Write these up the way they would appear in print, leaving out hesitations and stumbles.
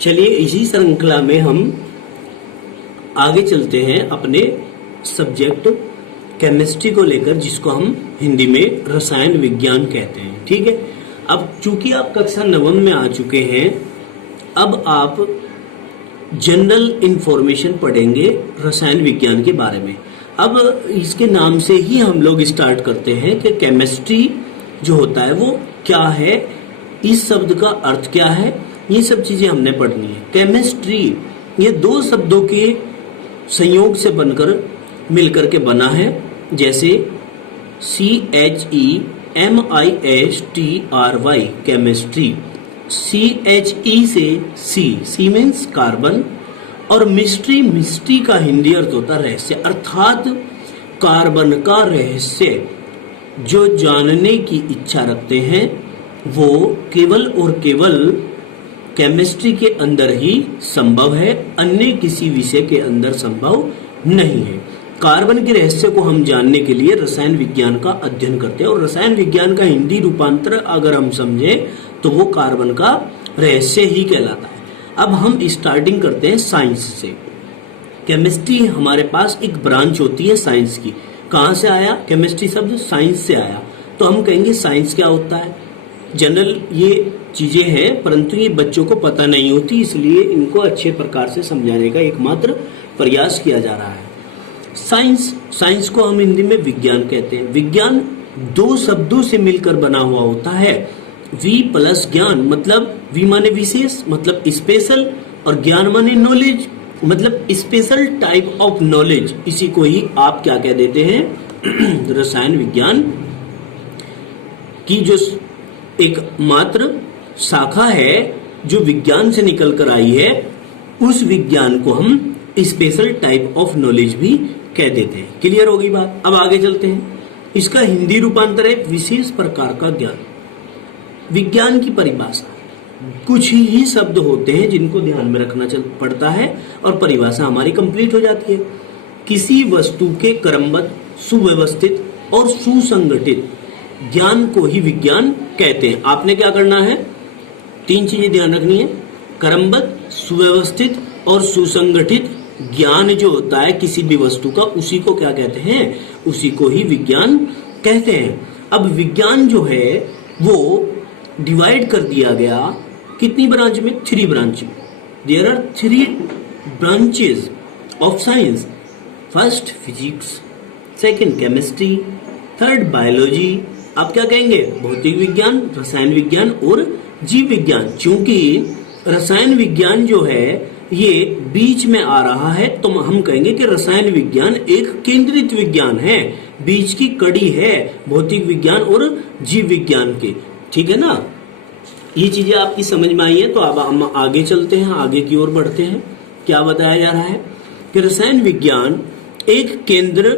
चलिए इसी श्रृंखला में हम आगे चलते हैं अपने सब्जेक्ट केमिस्ट्री को लेकर, जिसको हम हिंदी में रसायन विज्ञान कहते हैं। ठीक है, अब चूंकि आप कक्षा 9 में आ चुके हैं, अब आप जनरल इंफॉर्मेशन पढ़ेंगे रसायन विज्ञान के बारे में। अब इसके नाम से ही हम लोग स्टार्ट करते हैं कि केमिस्ट्री जो होता है वो क्या है, इस शब्द का अर्थ क्या है, ये सब चीजें हमने पढ़नी है। केमिस्ट्री ये दो शब्दों के संयोग से बनकर मिलकर के बना है, जैसे CHEMISTRY केमिस्ट्री, CHE से सी मीन्स कार्बन, और मिस्ट्री का हिंदी अर्थ होता है रहस्य, अर्थात कार्बन का रहस्य जो जानने की इच्छा रखते हैं वो केवल और केवल केमिस्ट्री के अंदर ही संभव है, अन्य किसी विषय के अंदर संभव नहीं है। कार्बन के रहस्य को हम जानने के लिए रसायन विज्ञान का अध्ययन करते हैं, और रसायन विज्ञान का हिंदी रूपांतर अगर हम समझें तो वो कार्बन का रहस्य ही कहलाता है। अब हम स्टार्टिंग करते हैं साइंस से। केमिस्ट्री हमारे पास एक ब्रांच होती है साइंस की। कहाँ से आया केमिस्ट्री शब्द? साइंस से आया। तो हम कहेंगे साइंस क्या होता है। जनरल ये चीजें हैं, परंतु ये बच्चों को पता नहीं होती, इसलिए इनको अच्छे प्रकार से समझाने का एकमात्र प्रयास किया जा रहा है। साइंस को हम हिंदी में विज्ञान कहते हैं। विज्ञान दो शब्दों से मिलकर बना हुआ होता है, वी प्लस ज्ञान, मतलब वी माने विशेष मतलब स्पेशल, और ज्ञान माने नॉलेज मतलब स्पेशल टाइप ऑफ नॉलेज। इसी को ही आप क्या कह देते हैं रसायन विज्ञान की जो एक मात्र शाखा है जो विज्ञान से निकल कर आई है, उस विज्ञान को हम स्पेशल टाइप ऑफ नॉलेज भी कह देते हैं। क्लियर हो गई बात? अब आगे चलते हैं। इसका हिंदी रूपांतर है विशेष प्रकार का ज्ञान। विज्ञान की परिभाषा कुछ ही शब्द होते हैं जिनको ध्यान में रखना पड़ता है और परिभाषा हमारी कंप्लीट हो जाती है। किसी वस्तु के क्रमबद्ध, सुव्यवस्थित और सुसंगठित ज्ञान को ही विज्ञान कहते हैं। आपने क्या करना है? 3 चीजें ध्यान रखनी है। क्रमबद्ध, सुव्यवस्थित और सुसंगठित ज्ञान जो होता है किसी भी वस्तु का, उसी को क्या कहते हैं? उसी को ही विज्ञान कहते हैं। अब विज्ञान जो है वो डिवाइड कर दिया गया कितनी ब्रांच में? 3 ब्रांच में। There are 3 branches of science. First physics, second chemistry, third biology. आप क्या कहेंगे? भौतिक विज्ञान, रसायन विज्ञान और जीव विज्ञान। चूंकि रसायन विज्ञान जो है ये बीच में आ रहा है, तो हम कहेंगे कि रसायन विज्ञान एक केंद्रित विज्ञान है, बीच की कड़ी है भौतिक विज्ञान और जीव विज्ञान के। ठीक है ना? ये चीजें आपकी समझ में आई है, तो अब हम आगे चलते हैं, आगे की ओर बढ़ते हैं। क्या बताया जा रहा है कि रसायन विज्ञान एक केंद्र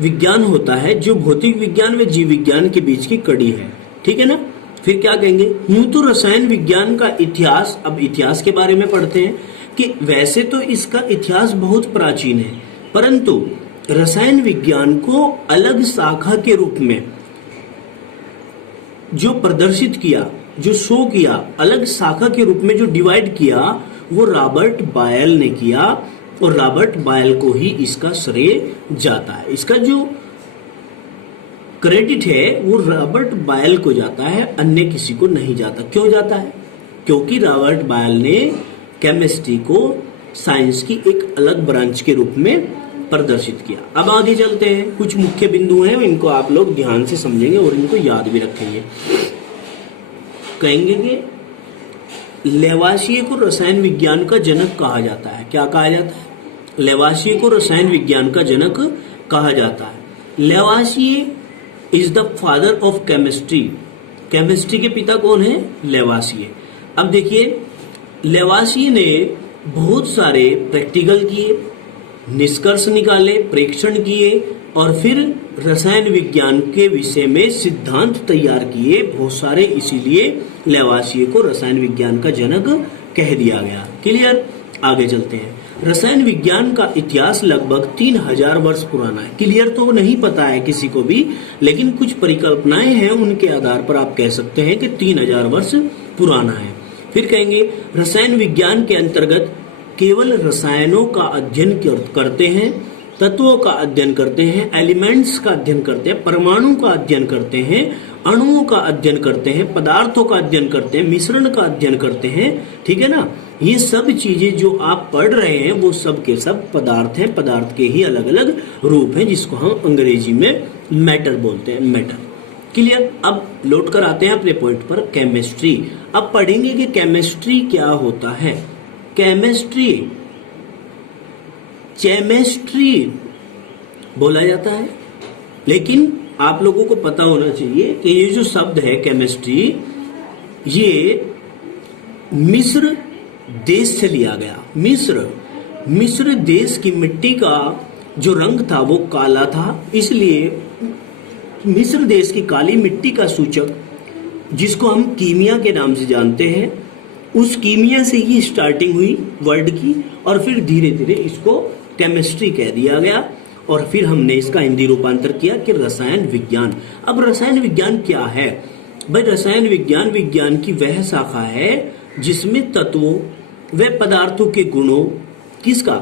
विज्ञान होता है जो भौतिक विज्ञान व जीव विज्ञान के बीच की कड़ी है। ठीक है ना? फिर क्या कहेंगे? यूं तो रसायन विज्ञान का इतिहास, अब इतिहास के बारे में पढ़ते हैं कि वैसे तो इसका इतिहास बहुत प्राचीन है, परंतु रसायन विज्ञान को अलग शाखा के रूप में जो प्रदर्शित किया, जो शो किया, अलग शाखा के रूप में जो डिवाइड किया, वो रॉबर्ट बायल ने किया, और रॉबर्ट बायल को ही इसका श्रेय जाता है। इसका जो क्रेडिट है वो रॉबर्ट बायल को जाता है, अन्य किसी को नहीं जाता। क्यों जाता है? क्योंकि रॉबर्ट बायल ने केमिस्ट्री को साइंस की एक अलग ब्रांच के रूप में प्रदर्शित किया। अब आगे चलते हैं। कुछ मुख्य बिंदु हैं, इनको आप लोग ध्यान से समझेंगे और इनको याद भी रखेंगे। कहेंगे कि लेवाशिये को रसायन विज्ञान का जनक कहा जाता है। क्या कहा जाता है? लेवाशिये को रसायन विज्ञान का जनक कहा जाता है। Lavoisier is the father of chemistry. Chemistry के पिता कौन है? लेवाशिये। अब देखिए, लेवाशिये ने बहुत सारे प्रैक्टिकल किए, निष्कर्ष निकाले, प्रेक्षण किए, और फिर रसायन विज्ञान के विषय में सिद्धांत तैयार किए बहुत सारे, इसीलिए लेवाशिये को रसायन विज्ञान का जनक कह दिया गया। क्लियर? आगे चलते हैं। रसायन विज्ञान का इतिहास लगभग 3000 वर्ष पुराना है। क्लियर तो नहीं पता है किसी को भी, लेकिन कुछ परिकल्पनाएं हैं, उनके आधार पर आप कह सकते हैं कि 3000 वर्ष पुराना है। फिर कहेंगे रसायन विज्ञान के अंतर्गत केवल रसायनों का अध्ययन करते हैं, तत्वों का अध्ययन करते हैं, एलिमेंट्स का अध्ययन करते हैं, परमाणु का अध्ययन करते हैं, अणुओं का अध्ययन करते हैं, पदार्थों का अध्ययन करते हैं, मिश्रण का अध्ययन करते हैं। ठीक है ना, ये सब चीजें जो आप पढ़ रहे हैं वो सब के सब पदार्थ हैं, पदार्थ के ही अलग अलग रूप हैं, जिसको हम अंग्रेजी में मैटर बोलते हैं, मैटर। क्लियर। अब लौट कर आते हैं अपने पॉइंट पर, केमिस्ट्री। अब पढ़ेंगे कि केमिस्ट्री क्या होता है। केमिस्ट्री चेमिस्ट्री बोला जाता है, लेकिन आप लोगों को पता होना चाहिए कि ये जो शब्द है केमिस्ट्री, ये मिस्र देश से लिया गया। मिस्र देश की मिट्टी का जो रंग था वो काला था, इसलिए मिस्र देश की काली मिट्टी का सूचक, जिसको हम कीमिया के नाम से जानते हैं, उस कीमिया से ही स्टार्टिंग हुई वर्ड की, और फिर धीरे धीरे इसको केमिस्ट्री कह दिया गया, और फिर हमने इसका हिंदी रूपांतर किया कि रसायन विज्ञान। अब रसायन विज्ञान क्या है भाई? रसायन विज्ञान की वह शाखा है जिसमें तत्वों व पदार्थों के गुणों, किसका?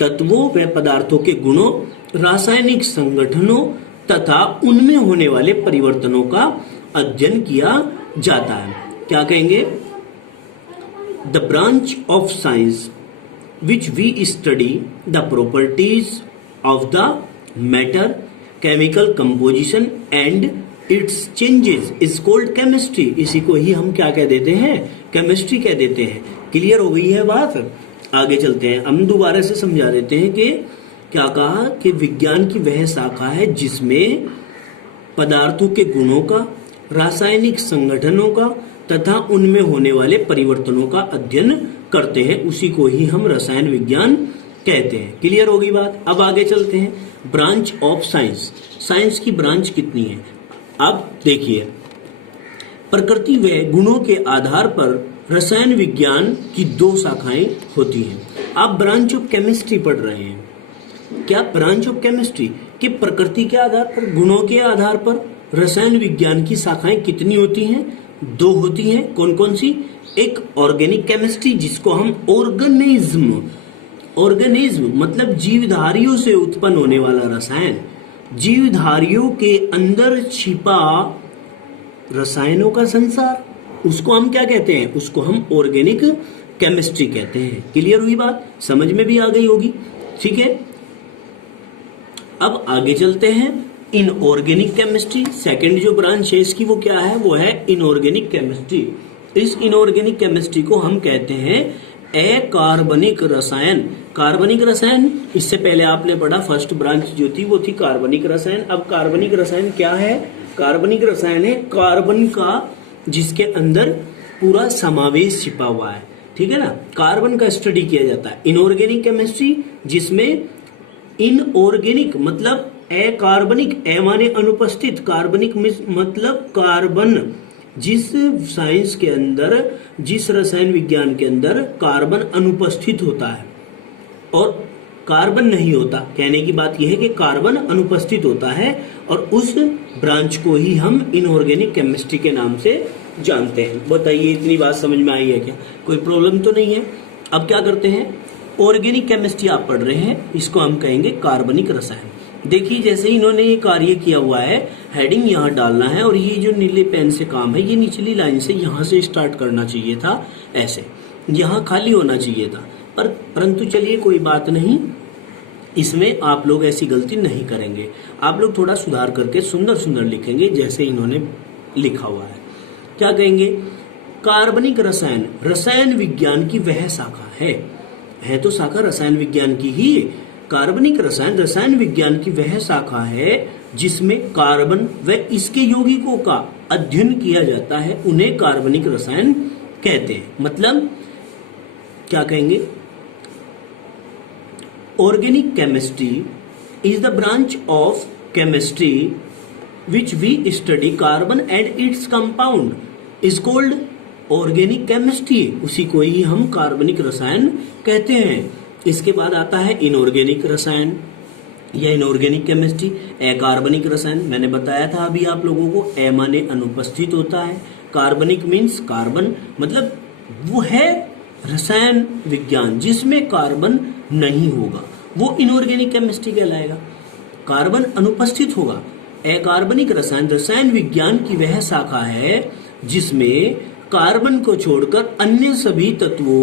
तत्वों व पदार्थों के गुणों, रासायनिक संगठनों तथा उनमें होने वाले परिवर्तनों का अध्ययन किया जाता है। क्या कहेंगे? The branch of science which we study the properties of the matter, chemical composition and its changes is called chemistry। इसी को ही हम क्या कह देते हैं? केमिस्ट्री कह देते हैं। क्लियर हो गई है बात? आगे चलते हैं, हम दोबारा से समझा देते हैं कि क्या कहा कि विज्ञान की वह शाखा है जिसमें पदार्थों के गुणों का, रासायनिक संगठनों का तथा उनमें होने वाले परिवर्तनों का अध्ययन करते हैं, उसी को ही हम रसायन विज्ञान कहते हैं। क्लियर हो गई बात? अब आगे चलते हैं, ब्रांच ऑफ साइंस। साइंस की ब्रांच कितनी है? अब देखिए, प्रकृति व गुणों के आधार पर रसायन विज्ञान की दो शाखाएं होती हैं। आप ब्रांच ऑफ केमिस्ट्री पढ़ रहे हैं। क्या? ब्रांच ऑफ केमिस्ट्री कि प्रकृति के आधार पर, गुणों के आधार पर रसायन विज्ञान की शाखाएं कितनी होती हैं? दो होती हैं। कौन कौन सी? एक ऑर्गेनिक केमिस्ट्री, जिसको हम ऑर्गेनिज्म मतलब जीवधारियों से उत्पन्न होने वाला रसायन, जीवधारियों के अंदर छिपा रसायनों का संसार, उसको हम क्या कहते हैं? उसको हम ऑर्गेनिक केमिस्ट्री कहते हैं। क्लियर हुई बात? समझ में भी आ गई होगी। ठीक है, अब आगे चलते हैं, इनऑर्गेनिक केमिस्ट्री। सेकंड जो ब्रांच है इसकी वो क्या है? वो है इनऑर्गेनिक केमिस्ट्री। इस इनऑर्गेनिक केमिस्ट्री को हम कहते हैं अकार्बनिक रसायन। कार्बनिक रसायन, इससे पहले आपने पढ़ा फर्स्ट ब्रांच जो थी वो थी कार्बनिक रसायन। अब कार्बनिक रसायन क्या है? कार्बनिक रसायन है कार्बन का जिसके अंदर पूरा समावेश छिपा हुआ है। ठीक है ना, कार्बन का स्टडी किया जाता है। इनऑर्गेनिक केमिस्ट्री जिसमें इनऑर्गेनिक मतलब अकार्बनिक, ए माने अनुपस्थित, कार्बनिक मतलब कार्बन, जिस साइंस के अंदर, जिस रसायन विज्ञान के अंदर कार्बन अनुपस्थित होता है और कार्बन नहीं होता, कहने की बात यह है कि कार्बन अनुपस्थित होता है, और उस ब्रांच को ही हम इनऑर्गेनिक केमिस्ट्री के नाम से जानते हैं। बताइए इतनी बात समझ में आई है क्या? कोई प्रॉब्लम तो नहीं है? अब क्या करते हैं, ऑर्गेनिक केमिस्ट्री आप पढ़ रहे हैं, इसको हम कहेंगे कार्बनिक रसायन। देखिए जैसे इन्होंने ये कार्य किया हुआ है, हेडिंग यहाँ डालना है और ये जो नीले पेन से काम है ये निचली लाइन से यहाँ से स्टार्ट करना चाहिए था, ऐसे यहाँ खाली होना चाहिए था, परंतु चलिए कोई बात नहीं, इसमें आप लोग ऐसी गलती नहीं करेंगे। आप लोग थोड़ा सुधार करके सुंदर सुंदर लिखेंगे जैसे इन्होंने लिखा हुआ है। क्या कहेंगे, कार्बनिक रसायन रसायन विज्ञान की वह शाखा है तो शाखा रसायन विज्ञान की ही। कार्बनिक रसायन रसायन विज्ञान की वह शाखा है जिसमें कार्बन व इसके यौगिकों का अध्ययन किया जाता है, उन्हें कार्बनिक रसायन कहते हैं। मतलब क्या कहेंगे, organic chemistry is the branch of chemistry which we study carbon and its compound is called organic chemistry। उसी को ही हम कार्बनिक रसायन कहते हैं। इसके बाद आता है इनऑर्गेनिक रसायन या इनऑर्गेनिक केमिस्ट्री, अकार्बनिक रसायन। मैंने बताया था अभी आप लोगों को, ए माने अनुपस्थित होता है, कार्बनिक मीन्स कार्बन मतलब वो है रसायन विज्ञान जिसमें कार्बन नहीं होगा, वो इनऑर्गेनिक केमिस्ट्री कहलाएगा। कार्बन अनुपस्थित होगा। अकार्बनिक रसायन रसायन विज्ञान की वह शाखा है जिसमें कार्बन को छोड़कर अन्य सभी तत्वों,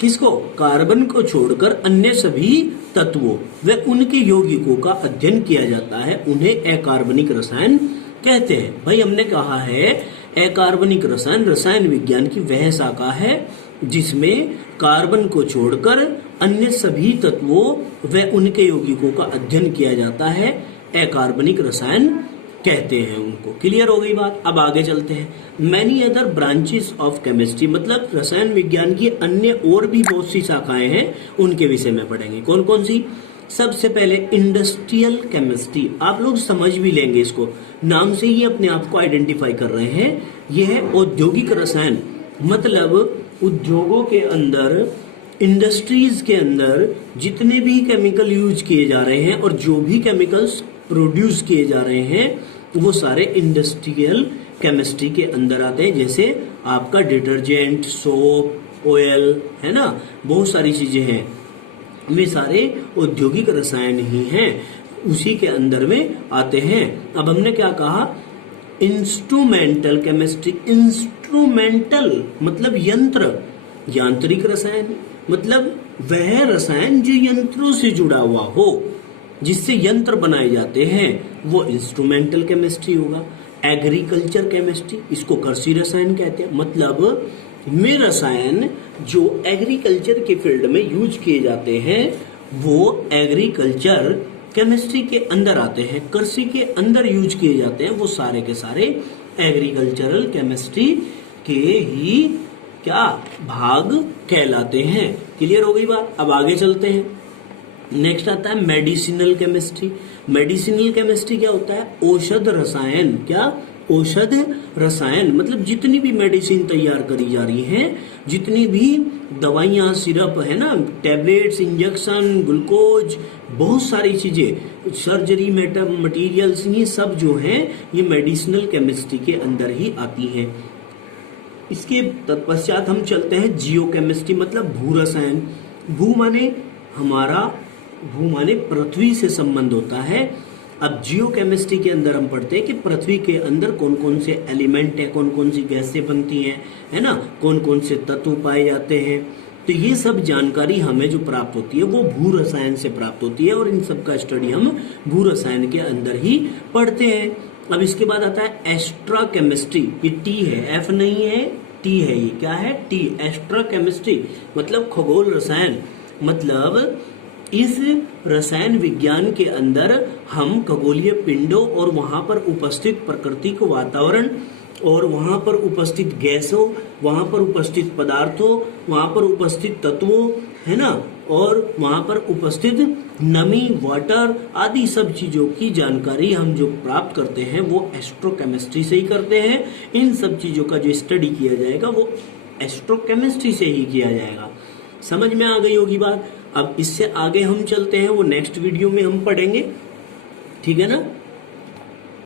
किसको, कार्बन को छोड़कर अन्य सभी तत्वों व उनके यौगिकों का अध्ययन किया जाता है, उन्हें अकार्बनिक रसायन कहते हैं। भाई हमने कहा है अकार्बनिक रसायन रसायन विज्ञान की वह शाखा है जिसमें कार्बन को छोड़कर अन्य सभी तत्वों व उनके यौगिकों का अध्ययन किया जाता है, अकार्बनिक रसायन कहते हैं उनको। क्लियर हो गई बात। अब आगे चलते हैं। Many other branches of chemistry, मतलब रसायन विज्ञान की अन्य और भी बहुत सी शाखाएं हैं, उनके विषय में पढ़ेंगे। कौन कौन सी? सबसे पहले इंडस्ट्रियल केमिस्ट्री। आप लोग समझ भी लेंगे इसको, नाम से ही अपने आप को आइडेंटिफाई कर रहे हैं। यह है औद्योगिक रसायन, मतलब उद्योगों के अंदर, इंडस्ट्रीज के अंदर जितने भी केमिकल यूज किए जा रहे हैं और जो भी केमिकल्स प्रोड्यूस किए जा रहे हैं वो सारे इंडस्ट्रियल केमिस्ट्री के अंदर आते हैं। जैसे आपका डिटर्जेंट, सोप, ऑयल, है ना, बहुत सारी चीजें हैं, वे सारे औद्योगिक रसायन ही हैं, उसी के अंदर में आते हैं। अब हमने क्या कहा? Instrumental chemistry. इंस्ट्रूमेंटल मतलब यंत्र, यांत्रिक रसायन मतलब वह रसायन जो यंत्रों से जुड़ा हुआ हो, जिससे यंत्र बनाए जाते हैं, वो इंस्ट्रूमेंटल केमिस्ट्री होगा। एग्रीकल्चर केमिस्ट्री, इसको कृषि रसायन कहते हैं, मतलब वे रसायन जो एग्रीकल्चर के फील्ड में यूज किए जाते हैं वो एग्रीकल्चर केमिस्ट्री के अंदर आते हैं, कृषि के अंदर यूज किए जाते हैं, वो सारे के सारे एग्रीकल्चरल केमिस्ट्री के ही क्या भाग कहलाते हैं। क्लियर हो गई बात। अब आगे चलते हैं। नेक्स्ट आता है मेडिसिनल केमिस्ट्री। मेडिसिनल केमिस्ट्री क्या होता है? औषध रसायन। क्या? औषध रसायन, मतलब जितनी भी मेडिसिन तैयार करी जा रही हैं, जितनी भी दवाइयाँ, सिरप है ना, टैबलेट्स, इंजेक्शन, ग्लूकोज, बहुत सारी चीजें, सर्जरी मटेरियल्स, ये सब जो हैं ये मेडिसिनल केमिस्ट्री के अंदर ही आती हैं। इसके तत्पश्चात हम चलते हैं जियो केमिस्ट्री, मतलब भू रसायन। भू माने पृथ्वी से संबंध होता है। अब जियो केमिस्ट्री के अंदर हम पढ़ते हैं कि पृथ्वी के अंदर कौन कौन से एलिमेंट है, कौन कौन सी गैसें बनती हैं, है ना, कौन कौन से तत्व पाए जाते हैं। तो ये सब जानकारी हमें जो प्राप्त होती है वो भू रसायन से प्राप्त होती है, और इन सब का स्टडी हम भू रसायन के अंदर ही पढ़ते हैं। अब इसके बाद आता है एस्ट्रा केमिस्ट्री। ये टी है, एफ नहीं है, टी है। ये क्या है? टी। एस्ट्रा केमिस्ट्री मतलब खगोल रसायन, मतलब इस रसायन विज्ञान के अंदर हम खगोलीय पिंडों और वहां पर उपस्थित प्रकृति को, वातावरण, और वहां पर उपस्थित गैसों, वहां पर उपस्थित पदार्थों, वहां पर उपस्थित तत्वों, है ना, और वहां पर उपस्थित नमी, वाटर आदि सब चीजों की जानकारी हम जो प्राप्त करते हैं वो एस्ट्रोकेमिस्ट्री से ही करते हैं। इन सब चीजों का जो स्टडी किया जाएगा वो एस्ट्रोकेमिस्ट्री से ही किया जाएगा। समझ में आ गई होगी बात। अब इससे आगे हम चलते हैं, वो नेक्स्ट वीडियो में हम पढ़ेंगे, ठीक है ना।